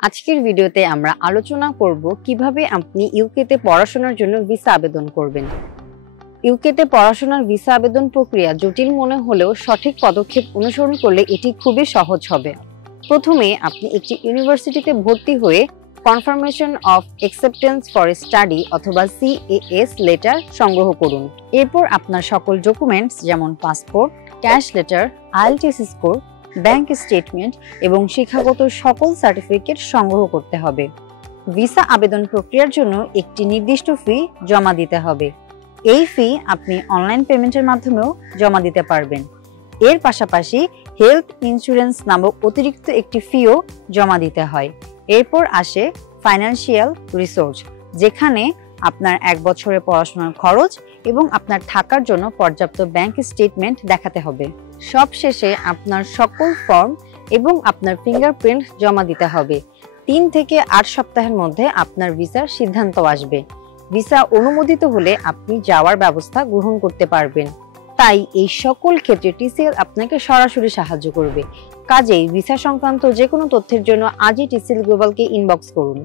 আজকের ভিডিওতে আমরা আলোচনা করব কিভাবে আপনি ইউকেতে পড়াশোনার জন্য ভিসা আবেদন করবেন। ইউকেতে পড়াশোনার ভিসা আবেদন প্রক্রিয়া জটিল মনে হলেও সঠিক পদক্ষেপ অনুসরণ করলে এটি খুবই সহজ হবে। প্রথমে আপনি একটি ইউনিভার্সিটিতে ভর্তি হয়ে confirmation of acceptance for study অথবা CAS লেটার সংগ্রহ করুন। এরপর আপনার সকল ডকুমেন্টস যেমন passport, cash letter, IELTS score, bank statement এবং শিক্ষাগত সকল সার্টিফিকেট সংগ্রহ করতে হবে। ভিসা আবেদন প্রক্রিয়ার জন্য একটি নির্দিষ্ট ফি জমা দিতে হবে। এই ফি আপনি অনলাইন পেমেন্টের মাধ্যমেও জমা দিতে পারবেন। এর পাশাপাশি হেলথ ইন্স্যুরেন্স নামক অতিরিক্ত একটি ফিও জমা দিতে হয়। এরপর আসে ফাইন্যান্সিয়াল রিসোর্স, যেখানে আপনার 1 বছরের পড়াশোনার খরচ এবং আপনার থাকার জন্য পর্যাপ্ত ব্যাংক স্টেটমেন্ট দেখাতে হবে। সবশেষে আপনার সকল ফর্ম এবং আপনার ফিঙ্গারপ্রিন্ট জমা দিতে হবে। 3 থেকে 8 সপ্তাহের মধ্যে আপনার ভিসার সিদ্ধান্ত আসবে। ভিসা অনুমোদিত হলে আপনি যাওয়ার ব্যবস্থা গ্রহণ করতে পারবেন। তাই এই সকল ক্ষেত্রে TCL আপনাকে সরাসরি সাহায্য করবে। কাজেই ভিসা সংক্রান্ত যে কোনো তথ্যের জন্য আজই TCL গ্লোবালকে ইনবক্স করুন।